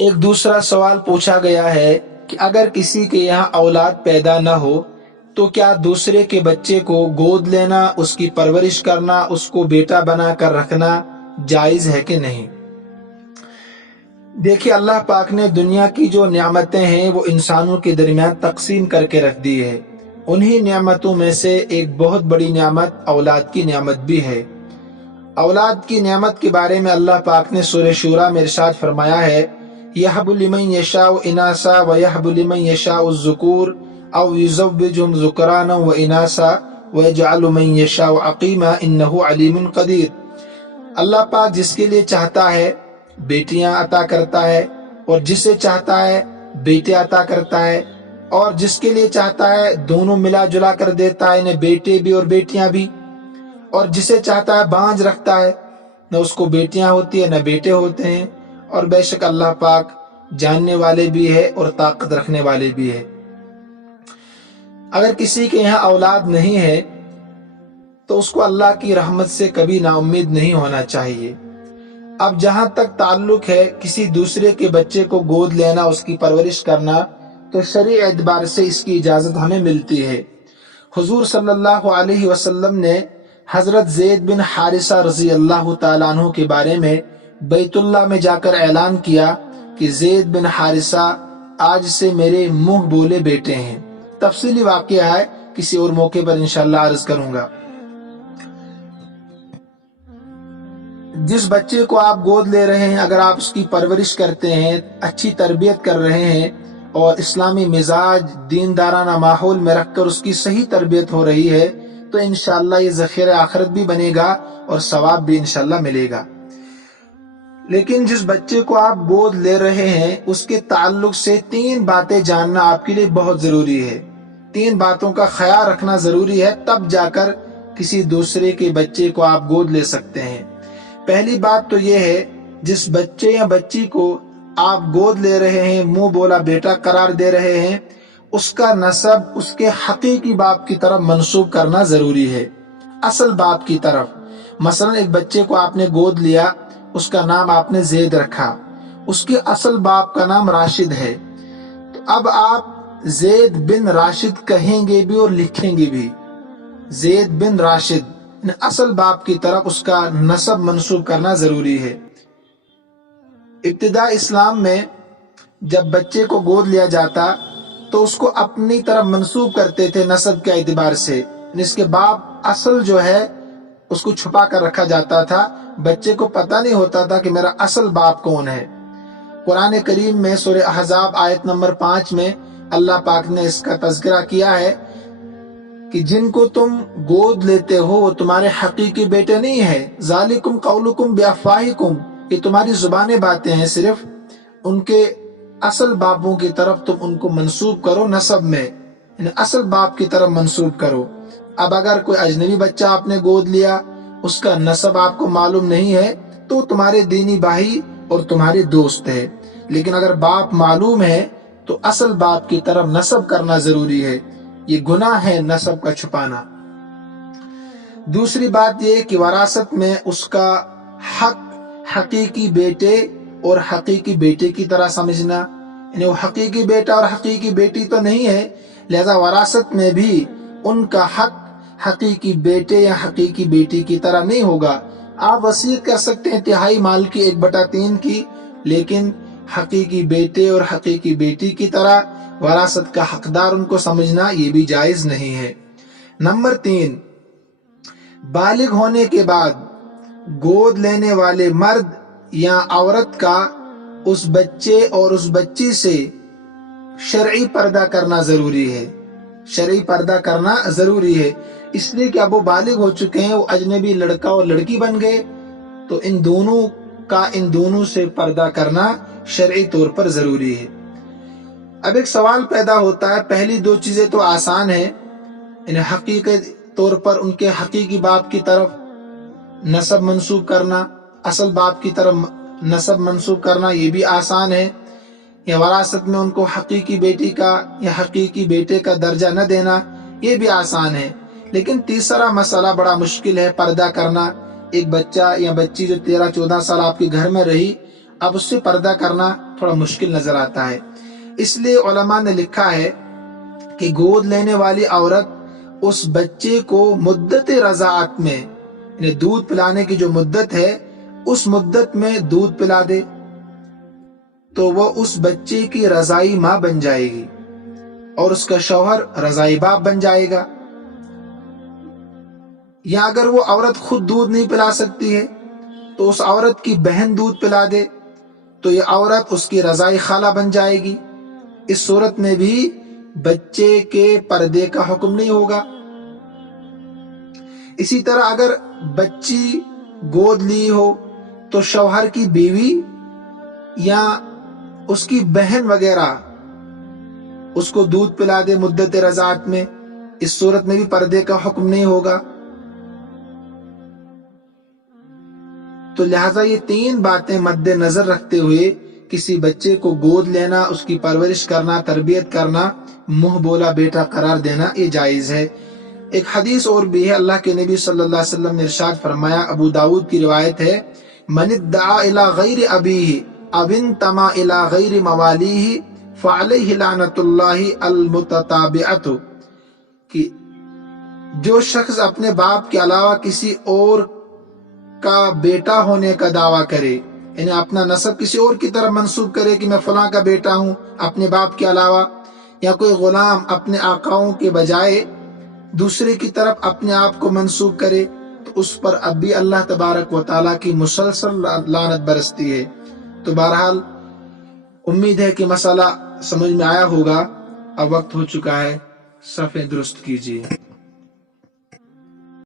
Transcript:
ایک دوسرا سوال پوچھا گیا ہے کہ اگر کسی کے یہاں اولاد پیدا نہ ہو تو کیا دوسرے کے بچے کو گود لینا، اس کی پرورش کرنا، اس کو بیٹا بنا کر رکھنا جائز ہے کہ نہیں؟ دیکھیے، اللہ پاک نے دنیا کی جو نعمتیں ہیں وہ انسانوں کے درمیان تقسیم کر کے رکھ دی ہے۔ انہی نعمتوں میں سے ایک بہت بڑی نعمت اولاد کی نعمت بھی ہے۔ اولاد کی نعمت کے بارے میں اللہ پاک نے سورہ شورى میں ارشاد فرمایا ہے، یَهْبُ لِمَن يَشَاءُ إِنَاثًا وَيَهْبُ لِمَن يَشَاءُ الذُّكُورَ أَوْ يُزَوِّجُهُمْ ذُكْرَانًا وَإِنَاثًا وَيَجْعَلُ مَن يَشَاءُ عَقِيمًا إِنَّهُ عَلِيمٌ قَدِيرٌ۔ اللہ پاک جس کے لیے چاہتا ہے بیٹیاں عطا کرتا ہے، اور جسے چاہتا ہے بیٹے عطا کرتا ہے، اور جس کے لیے چاہتا ہے دونوں ملا جلا کر دیتا ہے، انہیں بیٹے بھی اور بیٹیاں بھی، اور جسے چاہتا ہے بانجھ رکھتا ہے، نہ اس کو بیٹیاں ہوتی ہیں نہ بیٹے ہوتے ہیں۔ اور بے شک اللہ پاک جاننے والے بھی ہے اور طاقت رکھنے والے بھی ہے۔ اگر کسی کے یہاں اولاد نہیں ہے تو اس کو اللہ کی رحمت سے کبھی نا امید نہیں ہونا چاہیے۔ اب جہاں تک تعلق ہے کسی دوسرے کے بچے کو گود لینا، اس کی پرورش کرنا، تو شرعی اعتبار سے اس کی اجازت ہمیں ملتی ہے۔ حضور صلی اللہ علیہ وسلم نے حضرت زید بن حارثہ رضی اللہ تعالیٰ عنہ کے بارے میں بیت اللہ میں جا کر اعلان کیا کہ زید بن حارثہ آج سے میرے منہ بولے بیٹے ہیں۔ تفصیلی واقعہ ہے، کسی اور موقع پر انشاءاللہ عرض کروں گا۔ جس بچے کو آپ گود لے رہے ہیں، اگر آپ اس کی پرورش کرتے ہیں، اچھی تربیت کر رہے ہیں، اور اسلامی مزاج دیندارانہ ماحول میں رکھ کر اس کی صحیح تربیت ہو رہی ہے، تو انشاءاللہ یہ ذخیرہ آخرت بھی بنے گا اور ثواب بھی انشاءاللہ ملے گا۔ لیکن جس بچے کو آپ گود لے رہے ہیں، اس کے تعلق سے 3 باتیں جاننا آپ کے لیے بہت ضروری ہے۔ 3 باتوں کا خیال رکھنا ضروری ہے، تب جا کر کسی دوسرے کے بچے کو آپ گود لے سکتے ہیں۔ پہلی بات تو یہ ہے، جس بچے یا بچی کو آپ گود لے رہے ہیں، منہ بولا بیٹا قرار دے رہے ہیں، اس کا نسب اس کے حقیقی باپ کی طرف منسوب کرنا ضروری ہے، اصل باپ کی طرف۔ مثلا ایک بچے کو آپ نے گود لیا، اس کا نام آپ نے زید رکھا، اس کے اصل باپ کا نام راشد ہے، تو اب آپ زید بن راشد کہیں گے بھی اور لکھیں گے بھی، زید بن راشد، اصل باپ کی طرف اس کا نسب منسوب کرنا ضروری ہے۔ ابتدا اسلام میں جب بچے کو گود لیا جاتا تو اس کو اپنی طرف منسوب کرتے تھے نسب کے اعتبار سے، اس کے باپ اصل جو ہے اس کو چھپا کر رکھا جاتا تھا، بچے کو پتہ نہیں ہوتا تھا کہ میرا اصل باپ کون ہے۔ قرآن کریم میں سورہ احزاب آیت نمبر 5 میں اللہ پاک نے اس کا تذکرہ کیا ہے کہ جن کو تم گود لیتے ہو وہ تمہارے حقیقی بیٹے نہیں ہیں، ذالکم قولکم بافواہکم، یہ تمہاری زبانیں باتیں ہیں، صرف ان کے اصل باپوں کی طرف تم ان کو منسوب کرو، نسب میں اصل باپ کی طرف منسوب کرو۔ اب اگر کوئی اجنبی بچہ آپ نے گود لیا، اس کا نسب آپ کو معلوم نہیں ہے، تو تمہارے دینی بھائی اور تمہارے دوست ہے، لیکن اگر باپ معلوم ہے تو اصل باپ کی طرف نسب کرنا ضروری ہے، یہ گناہ ہے نسب کا چھپانا۔ دوسری بات یہ کہ وراثت میں اس کا حق حقیقی بیٹے اور حقیقی بیٹے کی طرح سمجھنا، یعنی وہ حقیقی بیٹا اور حقیقی بیٹی تو نہیں ہے، لہذا وراثت میں بھی ان کا حق حقیقی بیٹے یا حقیقی بیٹی کی طرح نہیں ہوگا۔ آپ وصیت کر سکتے ہیں تہائی مال کی 1/3 کی، لیکن حقیقی بیٹے اور حقیقی بیٹی کی طرح وراثت کا حقدار ان کو سمجھنا یہ بھی جائز نہیں ہے۔ نمبر 3، بالغ ہونے کے بعد گود لینے والے مرد یا عورت کا اس بچے اور اس بچی سے شرعی پردہ کرنا ضروری ہے، شرعی پردہ کرنا ضروری ہے، اس لیے کہ اب وہ بالغ ہو چکے ہیں، وہ اجنبی لڑکا اور لڑکی بن گئے، تو ان دونوں سے پردہ کرنا شرعی طور پر ضروری ہے۔ اب ایک سوال پیدا ہوتا ہے، پہلی 2 چیزیں تو آسان ہیں، انہیں حقیقی طور پر ان کے حقیقی باپ کی طرف نسب منسوب کرنا، اصل باپ کی طرف نسب منسوب کرنا، یہ بھی آسان ہے، یا وراثت میں ان کو حقیقی بیٹی کا یا حقیقی بیٹے کا درجہ نہ دینا، یہ بھی آسان ہے۔ لیکن تیسرا مسئلہ بڑا مشکل ہے، پردہ کرنا۔ ایک بچہ یا بچی جو 13-14 سال آپ کے گھر میں رہی، اب اس سے پردہ کرنا تھوڑا مشکل نظر آتا ہے۔ اس لیے علماء نے لکھا ہے کہ گود لینے والی عورت اس بچے کو مدت رضاعت میں، یعنی دودھ پلانے کی جو مدت ہے اس مدت میں دودھ پلا دے تو وہ اس بچے کی رضائی ماں بن جائے گی اور اس کا شوہر رضائی باپ بن جائے گا۔ یا اگر وہ عورت خود دودھ نہیں پلا سکتی ہے تو اس عورت کی بہن دودھ پلا دے تو یہ عورت اس کی رضائی خالہ بن جائے گی۔ اس صورت میں بھی بچے کے پردے کا حکم نہیں ہوگا۔ اسی طرح اگر بچی گود لی ہو تو شوہر کی بیوی یا اس کی بہن وغیرہ اس کو دودھ پلا دے مدت رضاعت میں، اس صورت میں بھی پردے کا حکم نہیں ہوگا۔ تو لہٰذا یہ 3 باتیں مد نظر رکھتے ہوئے کسی بچے کو گود لینا، اس کی پرورش کرنا، تربیت کرنا، منہ بولا بیٹا قرار دینا یہ جائز ہے۔ ایک حدیث اور بھی ہے، اللہ کے نبی صلی اللہ علیہ وسلم نے ارشاد فرمایا، ابو داؤد کی روایت ہے، من ادعا الی غیر ابیہ او انتمى الی غیر موالیہ فعلیہ لعنۃ اللہ المتتابعۃ، کہ جو شخص اپنے باپ کے علاوہ کسی اور کا بیٹا ہونے کا دعویٰ کرے، یعنی اپنا نسب کسی اور کی طرف منسوب کرے کہ میں فلاں کا بیٹا ہوں اپنے باپ کے علاوہ، یا کوئی غلام اپنے آقاؤں کے بجائے دوسرے کی طرف اپنے آپ کو منسوب کرے تو اس پر اب بھی اللہ تبارک و تعالیٰ کی مسلسل لعنت برستی ہے۔ تو بہرحال امید ہے کہ مسئلہ سمجھ میں آیا ہوگا۔ اب وقت ہو چکا ہے، صفحے درست کیجیے۔